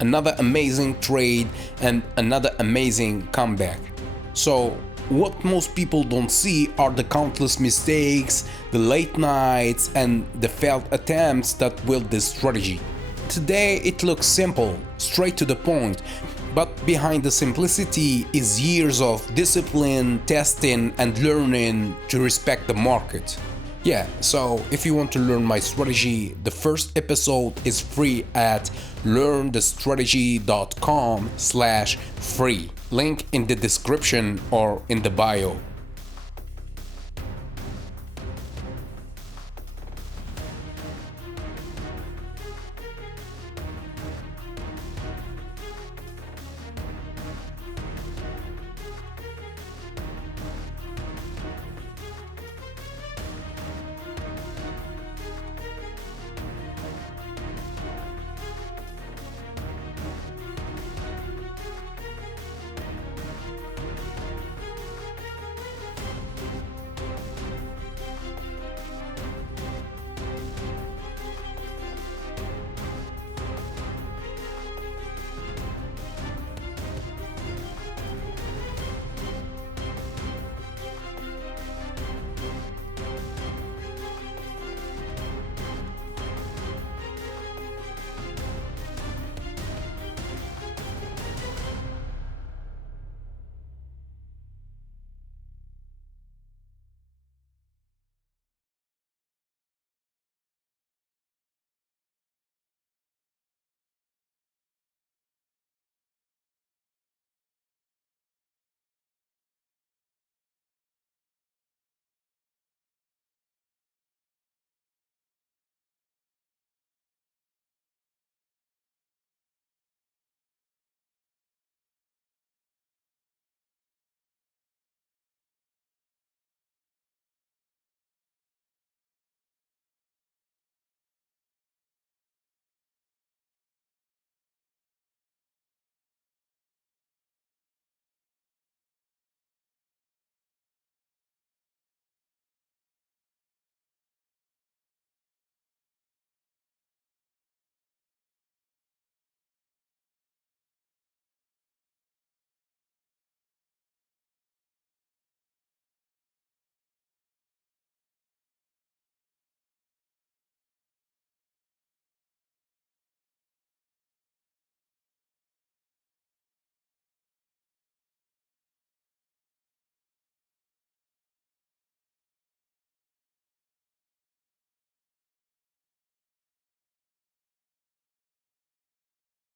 another amazing trade, and another amazing comeback. So, what most people don't see are the countless mistakes, the late nights, and the failed attempts that built this strategy. Today it looks simple, straight to the point, but behind the simplicity is years of discipline, testing, and learning to respect the market. Yeah, so if you want to learn my strategy, the first episode is free at learnthestrategy.com/free. Link in the description or in the bio.